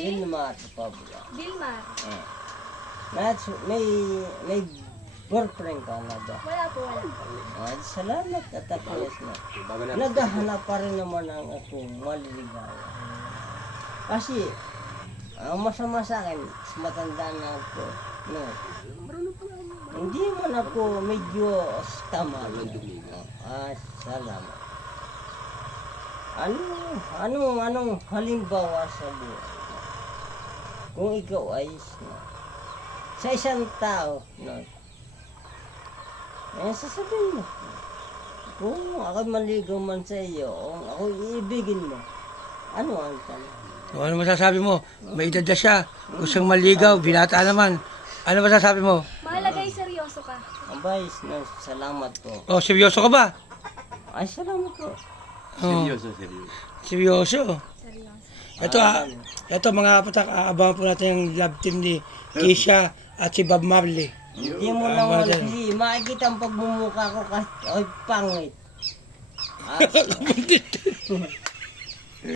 Vilmar Pablo. Vilmar. May girlfriend ka na ba? Wala po, wala. Salamat at apos na. Naghahanap pa rin naman ang akong maliligaya. Kasi, ang masama sa akin, matanda na ako. No. Hindi man ako medyo tama. Salamat. Anong halimbawa sa buhay? Kung ikaw ay sa isang tao, no? Sasabihin mo. Kung ako'y maligaw man sa iyo, kung ako'y iibigin mo, ano ang tanong? O, ano masasabi mo? May edad na siya. Gustong maligaw, binata naman. Ano masasabi mo? Mahalaga yung seryoso ka. Abay, salamat po. O, seryoso ka ba? Ay, salamat po. Seryoso. Seryoso. Ito mga kapatak, aabangan po natin yung love team ni Keisha at si Bob Marley. Hindi mo naman kasi makikita ang pagmumukha ko kahit pangit.